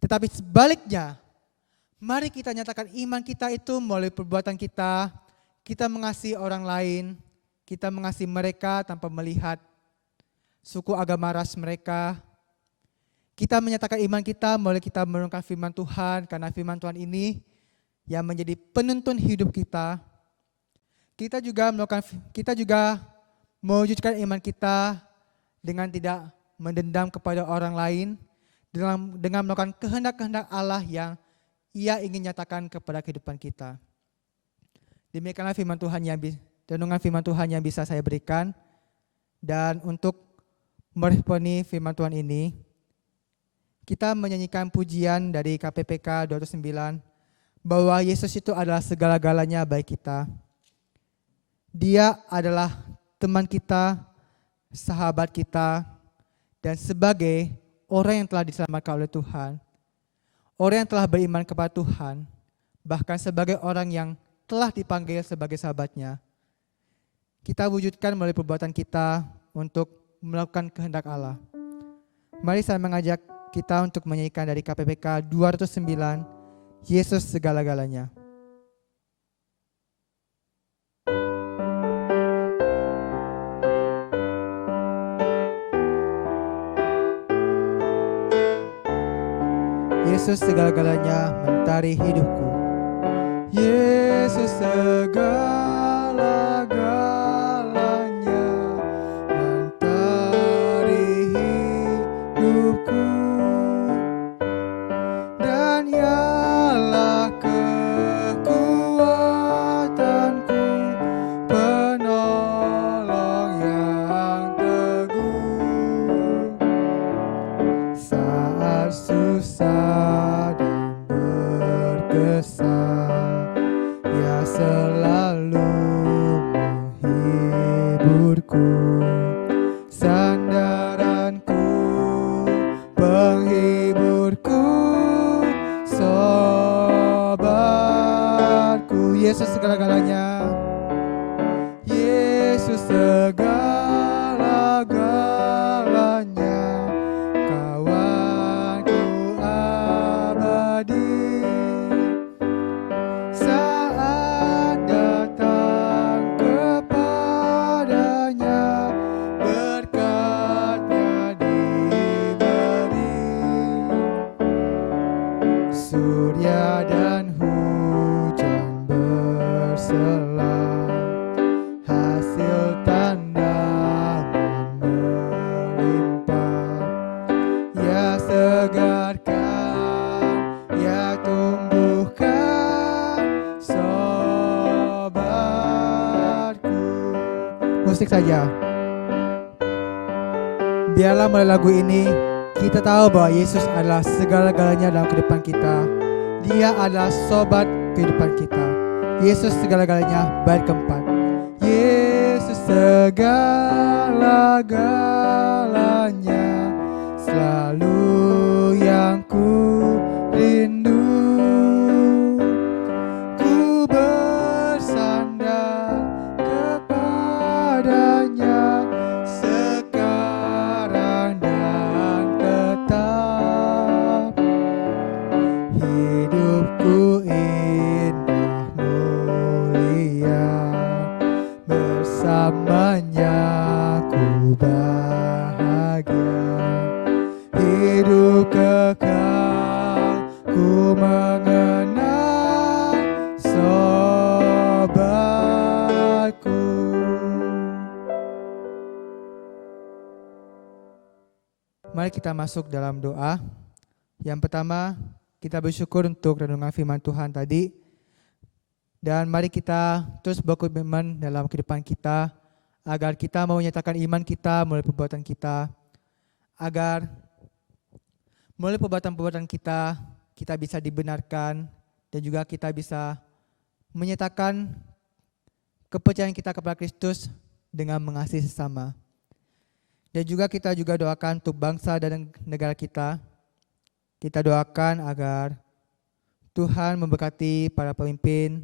Tetapi sebaliknya, mari kita nyatakan iman kita itu melalui perbuatan kita mengasihi orang lain, kita mengasihi mereka tanpa melihat suku agama ras mereka. Kita menyatakan iman kita melalui kita merenungkan firman Tuhan, karena firman Tuhan ini yang menjadi penuntun hidup kita. Kita juga mewujudkan iman kita dengan tidak mendendam kepada orang lain, dengan melakukan kehendak-kehendak Allah yang Ia ingin nyatakan kepada kehidupan kita. Demikianlah firman Tuhan renungan firman Tuhan yang bisa saya berikan. Dan untuk meresponi firman Tuhan ini, kita menyanyikan pujian dari KPPK 209 bahwa Yesus itu adalah segala-galanya bagi kita. Dia adalah teman kita, sahabat kita, dan sebagai orang yang telah diselamatkan oleh Tuhan, orang yang telah beriman kepada Tuhan, bahkan sebagai orang yang telah dipanggil sebagai sahabatnya, kita wujudkan melalui perbuatan kita untuk melakukan kehendak Allah. Mari saya mengajak kita untuk menyanyikan dari KPPK 209, Yesus segala-galanya. Yesus segala-galanya mentari hidupku. Yesus segala-galanya mentari hidupku. Dan Ialah kekuatanku, penolong yang musik saja. Biarlah melalui lagu ini kita tahu bahwa Yesus adalah segala-galanya dalam kehidupan kita. Dia adalah sobat kehidupan kita. Yesus segala-galanya, bait keempat. Yesus segala-galanya, selalu yang ku rindu. Ku bersandar kepadanya sekarang dan tetap. Hidupku indah mulia, bersamanya ku bahagia. Hidup kekal ku mengenal sobatku. Mari kita masuk dalam doa. Yang pertama, kita bersyukur untuk renungan firman Tuhan tadi. Dan mari kita terus berkomitmen dalam kehidupan kita, agar kita mau menyatakan iman kita melalui perbuatan kita, agar melalui perbuatan-perbuatan kita, kita bisa dibenarkan, dan juga kita bisa menyatakan kepercayaan kita kepada Kristus dengan mengasihi sesama. Dan juga kita juga doakan untuk bangsa dan negara kita. Kita doakan agar Tuhan memberkati para pemimpin,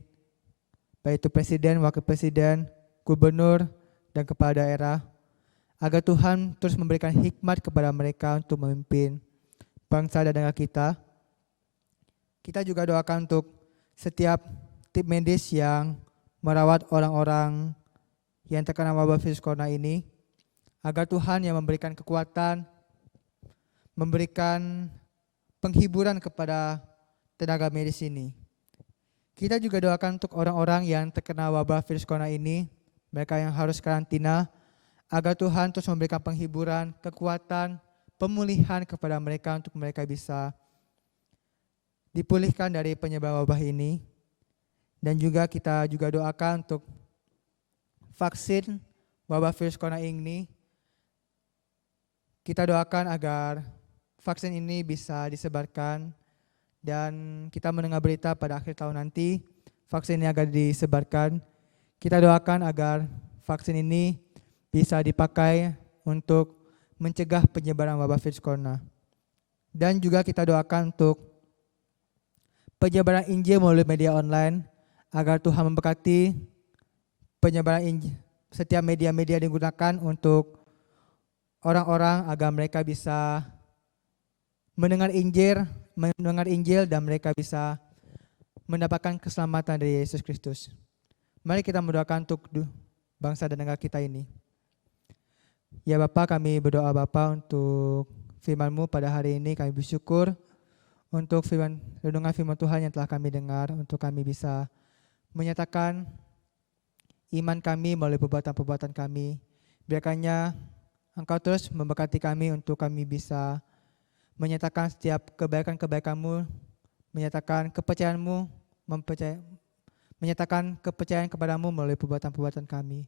baik itu presiden, wakil presiden, gubernur, dan kepala daerah, agar Tuhan terus memberikan hikmat kepada mereka untuk memimpin bangsa dan negara kita. Kita juga doakan untuk setiap tim medis yang merawat orang-orang yang terkena wabah virus corona ini, agar Tuhan yang memberikan kekuatan, memberikan penghiburan kepada tenaga medis ini. Kita juga doakan untuk orang-orang yang terkena wabah virus corona ini, mereka yang harus karantina, agar Tuhan terus memberikan penghiburan, kekuatan, pemulihan kepada mereka untuk mereka bisa dipulihkan dari penyebaran wabah ini. Dan juga kita juga doakan untuk vaksin wabah virus corona ini. Kita doakan agar vaksin ini bisa disebarkan, dan kita mendengar berita pada akhir tahun nanti vaksin ini akan disebarkan. Kita doakan agar vaksin ini bisa dipakai untuk mencegah penyebaran wabah virus corona. Dan juga kita doakan untuk penyebaran Injil melalui media online, agar Tuhan memberkati penyebaran Injil, setiap media-media digunakan untuk orang-orang agar mereka bisa mendengar Injil dan mereka bisa mendapatkan keselamatan dari Yesus Kristus. Mari kita mendoakan untuk bangsa dan negara kita ini. Ya Bapa, kami berdoa Bapa untuk firman-Mu pada hari ini. Kami bersyukur untuk renungan firman Tuhan yang telah kami dengar, untuk kami bisa menyatakan iman kami melalui perbuatan-perbuatan kami. Biarkannya Engkau terus memberkati kami untuk kami bisa menyatakan setiap kebaikan-kebaikan-Mu, menyatakan kepercayaan-Mu, menyatakan kepercayaan kepada-Mu melalui perbuatan-perbuatan kami.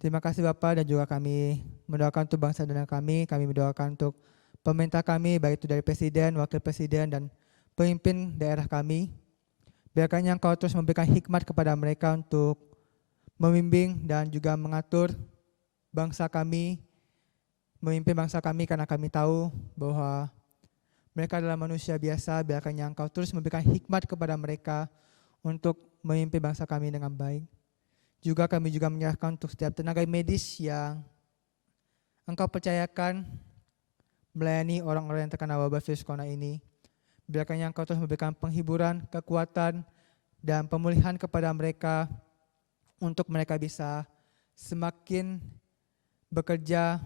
Terima kasih Bapa, dan juga kami mendoakan untuk bangsa dan negara kami mendoakan untuk pemerintah kami, baik itu dari presiden, wakil presiden, dan pemimpin daerah kami. Biarkannya Engkau terus memberikan hikmat kepada mereka untuk membimbing dan juga mengatur bangsa kami, memimpin bangsa kami, karena kami tahu bahwa mereka adalah manusia biasa. Biarkannya Engkau terus memberikan hikmat kepada mereka untuk memimpin bangsa kami dengan baik. Juga kami juga menyerahkan untuk setiap tenaga medis yang Engkau percayakan melayani orang-orang yang terkena wabah virus corona ini. Biarkannya Engkau terus memberikan penghiburan, kekuatan, dan pemulihan kepada mereka untuk mereka bisa semakin bekerja,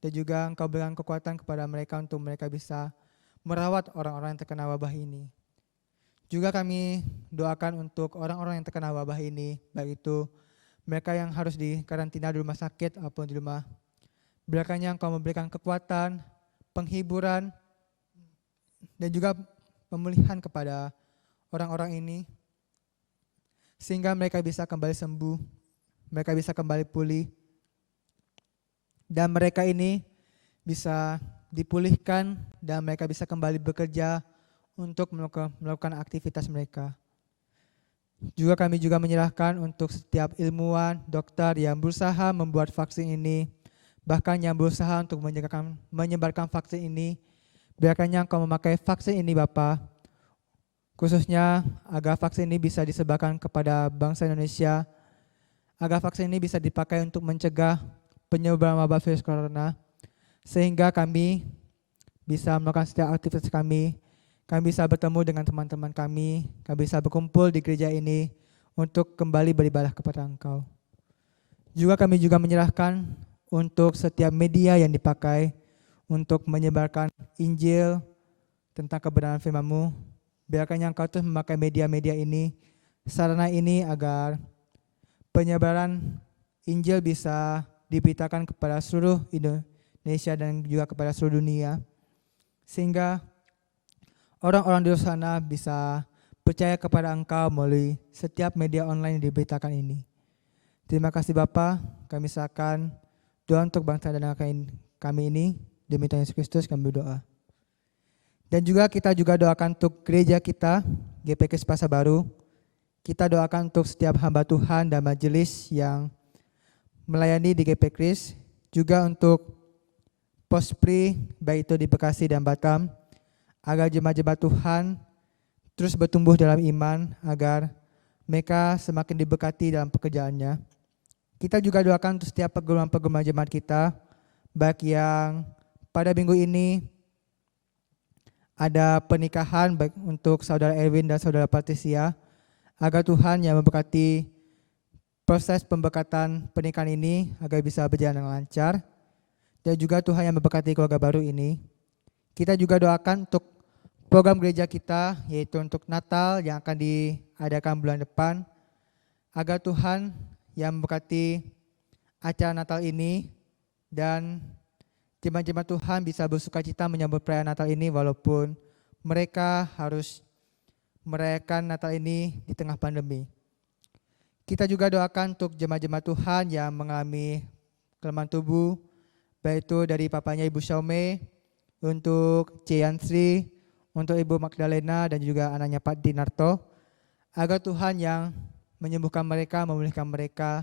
dan juga Engkau berikan kekuatan kepada mereka untuk mereka bisa merawat orang-orang yang terkena wabah ini. Juga kami doakan untuk orang-orang yang terkena wabah ini, baik itu mereka yang harus dikarantina di rumah sakit ataupun di rumah. Biarkannya Engkau memberikan kekuatan, penghiburan, dan juga pemulihan kepada orang-orang ini, sehingga mereka bisa kembali sembuh mereka bisa kembali pulih, dan mereka ini bisa dipulihkan dan mereka bisa kembali bekerja untuk melakukan aktivitas mereka. Juga kami juga menyerahkan untuk setiap ilmuwan, dokter yang berusaha membuat vaksin ini, bahkan yang berusaha untuk menyebarkan vaksin ini. Biarkannya Engkau memakai vaksin ini Bapa, khususnya agar vaksin ini bisa disebarkan kepada bangsa Indonesia, agar vaksin ini bisa dipakai untuk mencegah penyebaran wabah virus corona, sehingga kami bisa melakukan setiap aktivitas kami bisa bertemu dengan teman-teman kami bisa berkumpul di gereja ini untuk kembali beribadah kepada Engkau. Juga kami juga menyerahkan untuk setiap media yang dipakai untuk menyebarkan Injil tentang kebenaran firman-Mu. Biarkannya Engkau terus memakai media-media ini, sarana ini agar penyebaran Injil bisa diberitakan kepada seluruh Indonesia dan juga kepada seluruh dunia, sehingga orang-orang di luar sana bisa percaya kepada Engkau melalui setiap media online yang diberitakan ini. Terima kasih Bapa, kami serahkan doa untuk bangsa dan negara kami ini. Demi Tuhan Yesus Kristus kami berdoa. Dan juga kita juga doakan untuk gereja kita, GPK Pasar Baru. Kita doakan untuk setiap hamba Tuhan dan majelis yang melayani di GP Kris, juga untuk Pospri, baik itu di Bekasi dan Batam, agar jemaat-jemaat Tuhan terus bertumbuh dalam iman, agar mereka semakin diberkati dalam pekerjaannya. Kita juga doakan untuk setiap pergumulan-pergumulan jemaat kita, baik yang pada minggu ini ada pernikahan baik untuk saudara Erwin dan saudara Patricia, agar Tuhan yang memberkati proses pemberkatan pernikahan ini agar bisa berjalan dengan lancar, dan juga Tuhan yang memberkati keluarga baru ini. Kita juga doakan untuk program gereja kita, yaitu untuk Natal yang akan diadakan bulan depan, agar Tuhan yang memberkati acara Natal ini dan jemaat-jemaat Tuhan bisa bersukacita menyambut perayaan Natal ini walaupun mereka harus merayakan Natal ini di tengah pandemi. Kita juga doakan untuk jemaat-jemaat Tuhan yang mengalami kelemahan tubuh, baik itu dari papanya Ibu Syaume, untuk Ciansri, untuk Ibu Magdalena dan juga anaknya Pak Dinarto, agar Tuhan yang menyembuhkan mereka, memulihkan mereka,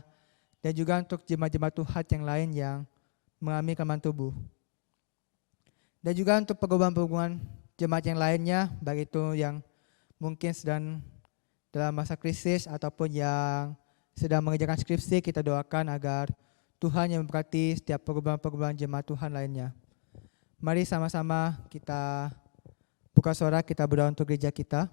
dan juga untuk jemaat-jemaat Tuhan yang lain yang mengalami kelemahan tubuh. Dan juga untuk pergumulan-pergumulan jemaat yang lainnya, baik itu yang mungkin sedang dalam masa krisis ataupun yang sedang mengerjakan skripsi, kita doakan agar Tuhan yang memberkati setiap pergumulan-pergumulan jemaat Tuhan lainnya. Mari sama-sama kita buka suara, kita berdoa untuk gereja kita.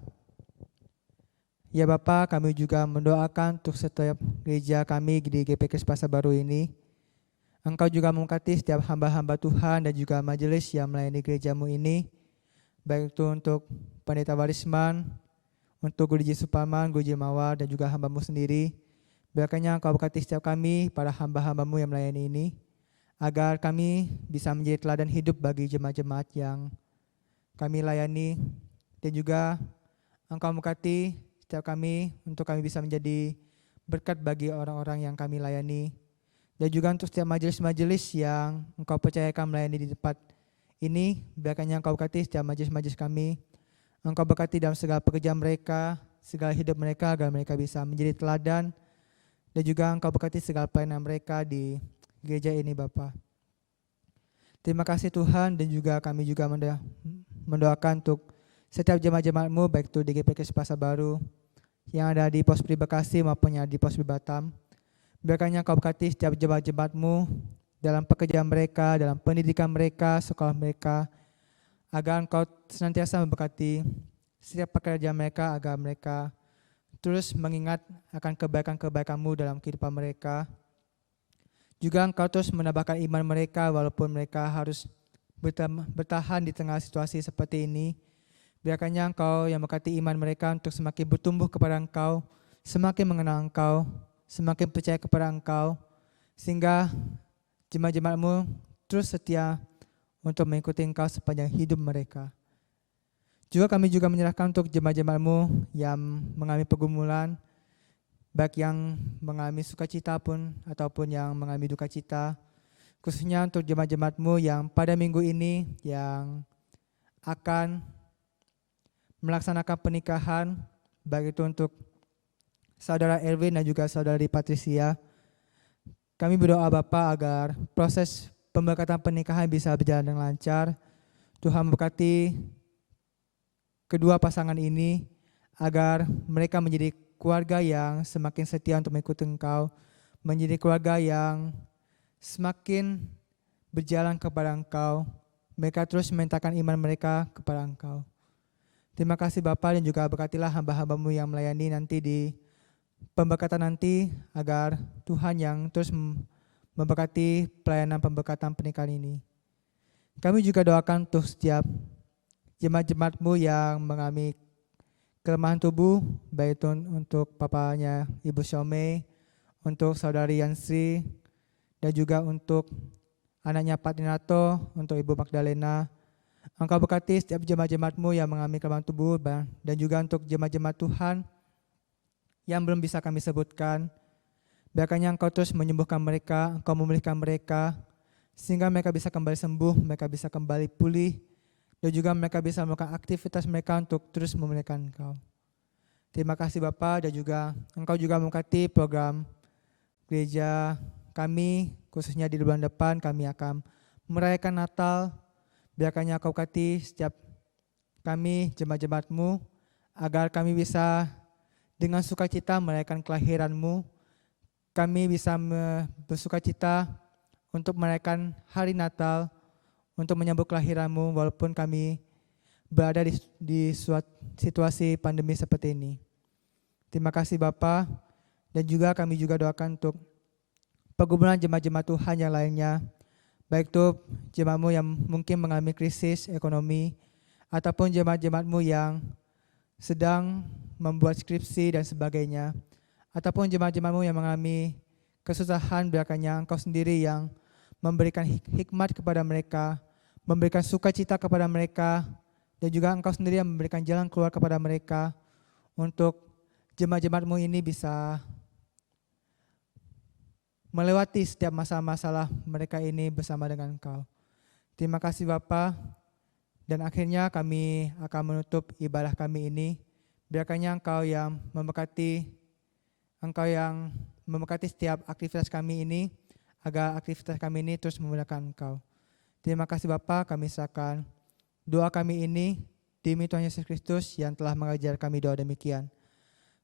Ya Bapa, kami juga mendoakan untuk setiap gereja kami di GP Kris Pasar Baru ini. Engkau juga memberkati setiap hamba-hamba Tuhan dan juga majelis yang melayani gerejamu ini, baik itu untuk Pendeta Warisman, untuk Guru Ji Suparman, Guru Ji Mawar, dan juga hamba-Mu sendiri. Biarkannya Engkau berkati setiap kami, para hamba-hamba-Mu yang melayani ini, agar kami bisa menjadi teladan hidup bagi jemaat-jemaat yang kami layani, dan juga Engkau memberkati setiap kami untuk kami bisa menjadi berkat bagi orang-orang yang kami layani, dan juga untuk setiap majelis-majelis yang Engkau percayakan melayani di tempat ini. Biarkannya Engkau berkati setiap majelis-majelis kami, Engkau berkati dalam segala pekerjaan mereka, segala hidup mereka, agar mereka bisa menjadi teladan, dan juga Engkau berkati segala pelayanan mereka di gereja ini Bapa. Terima kasih Tuhan, dan juga kami juga mendoakan untuk setiap jemaat-jemaat-Mu, baik itu di GP Kris Pasar Baru yang ada di Pospri Bekasi maupun yang di Pospri Batam. Biarkannya Engkau berkati setiap jemaat-jemaat-Mu dalam pekerjaan mereka, dalam pendidikan mereka, sekolah mereka, agar Engkau senantiasa memberkati setiap pekerjaan mereka, agar mereka terus mengingat akan kebaikan-kebaikan-Mu dalam kehidupan mereka. Juga Engkau terus menambahkan iman mereka walaupun mereka harus bertahan di tengah situasi seperti ini. Biarkannya Engkau yang memberkati iman mereka untuk semakin bertumbuh kepada Engkau, semakin mengenal Engkau, semakin percaya kepada Engkau, sehingga jemaat-jemaat-Mu terus setia untuk mengikuti Engkau sepanjang hidup mereka. Juga kami juga menyerahkan untuk jemaat-jemaat-Mu yang mengalami pergumulan, baik yang mengalami sukacita pun ataupun yang mengalami duka cita, khususnya untuk jemaat-jemaat-Mu yang pada minggu ini yang akan melaksanakan pernikahan, baik itu untuk saudara Erwin dan juga saudari Patricia. Kami berdoa Bapa agar proses pemberkatan pernikahan bisa berjalan dengan lancar. Tuhan memberkati kedua pasangan ini agar mereka menjadi keluarga yang semakin setia untuk mengikuti Engkau, menjadi keluarga yang semakin berjalan kepada Engkau. Mereka terus memintakan iman mereka kepada Engkau. Terima kasih Bapa, dan juga berkatilah hamba-hamba-Mu yang melayani nanti di pemberkatan nanti, agar Tuhan yang terus memberkati pelayanan pemberkatan pernikahan ini. Kami juga doakan untuk setiap jemaat-jemaat-Mu yang mengalami kelemahan tubuh, baik itu untuk papanya Ibu Xiaomei, untuk saudari Yansri, dan juga untuk anaknya Pak Dinato, untuk Ibu Magdalena. Engkau berkati setiap jemaat-jemaat-Mu yang mengalami kelemahan tubuh, dan juga untuk jemaat-jemaat Tuhan yang belum bisa kami sebutkan. Biarkannya Engkau terus menyembuhkan mereka, Engkau memulihkan mereka, sehingga mereka bisa kembali sembuh, mereka bisa kembali pulih, dan juga mereka bisa melakukan aktivitas mereka untuk terus memuliakan Engkau. Terima kasih Bapa, dan juga Engkau juga memberkati program gereja kami, khususnya di bulan depan kami akan merayakan Natal. Biarkannya Engkau berkati setiap kami, jemaat-jemaat-Mu, agar kami bisa dengan sukacita merayakan kelahiran-Mu. Kami bisa bersukacita untuk merayakan hari Natal, untuk menyambut kelahiran-Mu, walaupun kami berada di suatu situasi pandemi seperti ini. Terima kasih Bapa, dan juga kami juga doakan untuk pergumulan jemaat-jemaat Tuhan yang lainnya, baik itu jemaat-Mu yang mungkin mengalami krisis ekonomi, ataupun jemaat-jemaat-Mu yang sedang membuat skripsi dan sebagainya, ataupun jemaat-jemaat-Mu yang mengalami kesusahan. Biarkannya Engkau sendiri yang memberikan hikmat kepada mereka, memberikan sukacita kepada mereka, dan juga Engkau sendiri yang memberikan jalan keluar kepada mereka, untuk jemaat-jemaat-Mu ini bisa melewati setiap masalah-masalah mereka ini bersama dengan Engkau. Terima kasih Bapa, dan akhirnya kami akan menutup ibadah kami ini. Biarkannya Engkau yang memberkati, Engkau yang memberkati setiap aktivitas kami ini, agar aktivitas kami ini terus memuliakan Engkau. Terima kasih Bapa, kami serahkan doa kami ini demi Tuhan Yesus Kristus yang telah mengajar kami doa demikian.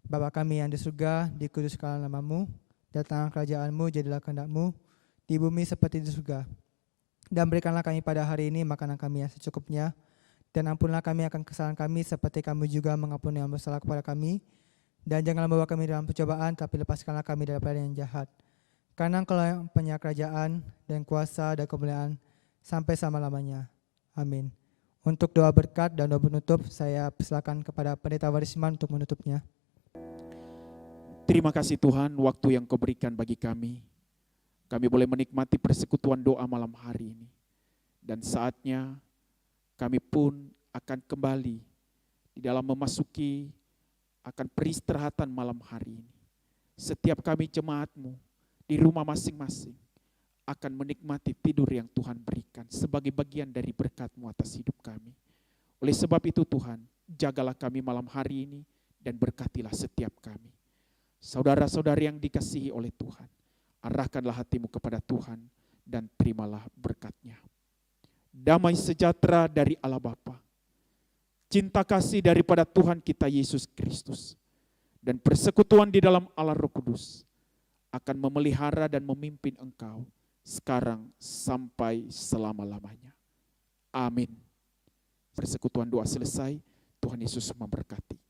Bapa kami yang di surga, dikuduskanlah nama-Mu, datanglah kerajaan-Mu, jadilah kehendak-Mu di bumi seperti di surga. Dan berikanlah kami pada hari ini makanan kami yang secukupnya, dan ampunlah kami akan kesalahan kami seperti kami juga mengampuni yang bersalah kepada kami. Dan janganlah membawa kami dalam pencobaan, tapi lepaskanlah kami daripada yang jahat. Karena Engkau yang punya kerajaan dan kuasa dan kemuliaan sampai selama-lamanya. Amin. Untuk doa berkat dan doa penutup, saya persilakan kepada Pendeta Warisman untuk menutupnya. Terima kasih Tuhan, waktu yang Kau berikan bagi kami. Kami boleh menikmati persekutuan doa malam hari ini. Dan saatnya kami pun akan kembali di dalam memasuki akan peristirahatan malam hari ini. Setiap kami jemaat-Mu di rumah masing-masing akan menikmati tidur yang Tuhan berikan sebagai bagian dari berkat-Mu atas hidup kami. Oleh sebab itu Tuhan, jagalah kami malam hari ini dan berkatilah setiap kami. Saudara-saudari yang dikasihi oleh Tuhan, arahkanlah hatimu kepada Tuhan dan terimalah berkat-Nya. Damai sejahtera dari Allah Bapa, cinta kasih daripada Tuhan kita Yesus Kristus, dan persekutuan di dalam Allah Roh Kudus akan memelihara dan memimpin engkau sekarang sampai selama-lamanya. Amin. Persekutuan doa selesai. Tuhan Yesus memberkati.